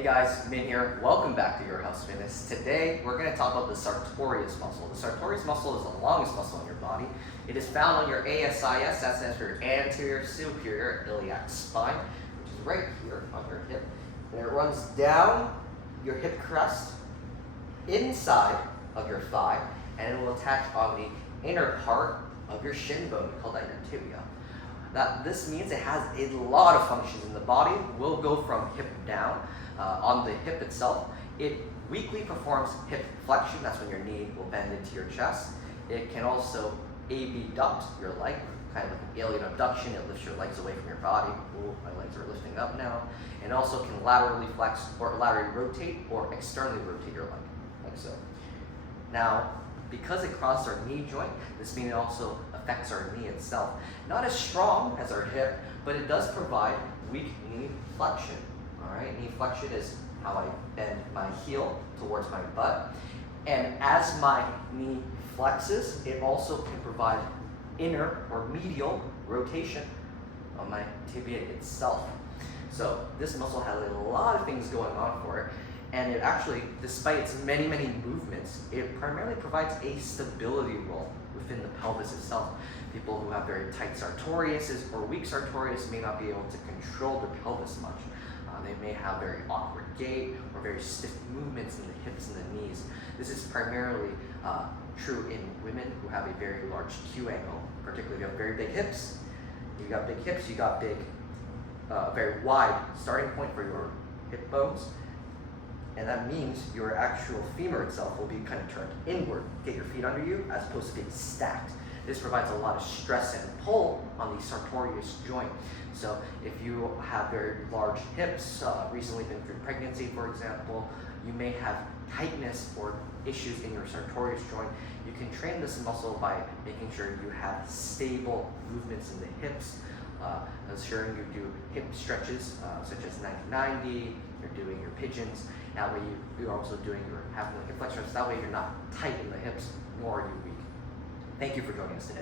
Hey guys, Min here. Welcome back to Your House Fitness. Today we're going to talk about the Sartorius muscle. The Sartorius muscle is the longest muscle in your body. It is found on your ASIS, that stands for your anterior superior iliac spine, which is right here on your hip. And it runs down your hip crest, inside of your thigh, and it will attach on the inner part of your shin bone. We call that your tibia. This means it has a lot of functions in the body. We'll go from hip down. On the hip itself, it weakly performs hip flexion. That's when your knee will bend into your chest. It can also abduct your leg, kind of like an alien abduction. It lifts your legs away from your body. Ooh, my legs are lifting up now. And also can laterally flex or laterally rotate or externally rotate your leg, like so. Now, because it crosses our knee joint, this means it also affects our knee itself. Not as strong as our hip, but it does provide weak knee flexion. All right, knee flexion is how I bend my heel towards my butt. And as my knee flexes, it also can provide inner or medial rotation on my tibia itself. So this muscle has a lot of things going on for it. And it actually, despite its many movements, it primarily provides a stability role within the pelvis itself. People who have very tight sartoriuses or weak sartorius may not be able to control their pelvis much. They may have very awkward gait or very stiff movements in the hips and the knees. This is primarily true in women who have a very large Q angle, particularly if you have very big hips. If you got big hips, you got big, very wide starting point for your hip bones. And that means your actual femur itself will be kind of turned inward. Get your feet under you as opposed to being stacked. This provides a lot of stress and pull on the sartorius joint. So if you have very large hips, recently been through pregnancy, for example, you may have tightness or issues in your sartorius joint. You can train this muscle by making sure you have stable movements in the hips, ensuring you do hip stretches such as 90-90, you're doing your pigeons. That way you're also doing your having the hip flexors. That way you're not tight in the hips, nor are you weak. Thank you for joining us today.